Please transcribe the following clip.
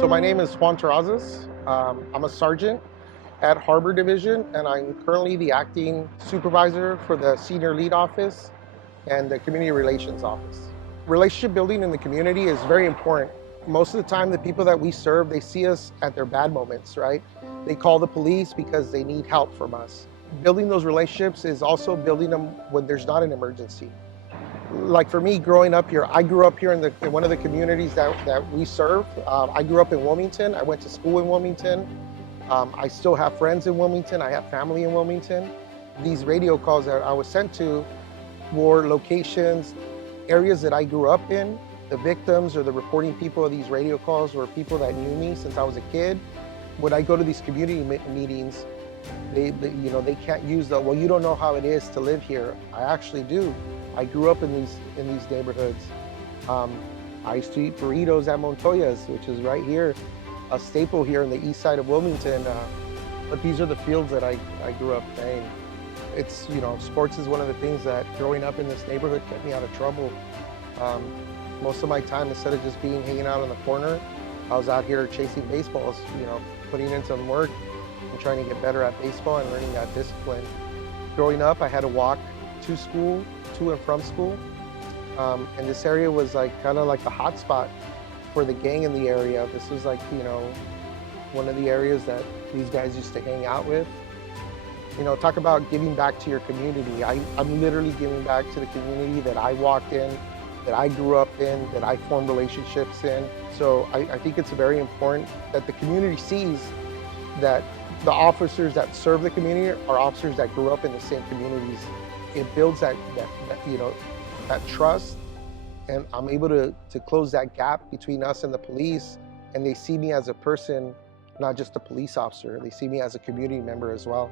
So my name is Juan Terrazas. I'm a sergeant at Harbor Division, and I'm currently the acting supervisor for the Senior Lead Office and the Community Relations Office. Relationship building in the community is very important. Most of the time, the people that we serve, they see us at their bad moments, right? They call the police because they need help from us. Building those relationships is also building them when there's not an emergency. Like for me, growing up here, I grew up here in one of the communities that we serve. I grew up in Wilmington. I went to school in Wilmington. I still have friends in Wilmington. I have family in Wilmington. These radio calls that I was sent to were locations, areas that I grew up in. The victims or the reporting people of these radio calls were people that knew me since I was a kid. When I go to these community meetings, they can't use the, well, you don't know how it is to live here. I actually do. I grew up in these neighborhoods. I used to eat burritos at Montoya's, which is right here, a staple here in the east side of Wilmington. But these are the fields that I grew up playing. It's, sports is one of the things that growing up in this neighborhood kept me out of trouble. Most of my time, instead of just hanging out on the corner, I was out here chasing baseballs, putting in some work and trying to get better at baseball and learning that discipline. Growing up, I had to walk to school, to and from school. And this area was kind of like the hot spot for the gang in the area. This was one of the areas that these guys used to hang out with. Talk about giving back to your community. I'm literally giving back to the community that I walked in, that I grew up in, that I formed relationships in. So I think it's very important that the community sees that the officers that serve the community are officers that grew up in the same communities. It builds that trust, and I'm able to close that gap between us and the police, and they see me as a person, not just a police officer. They see me as a community member as well.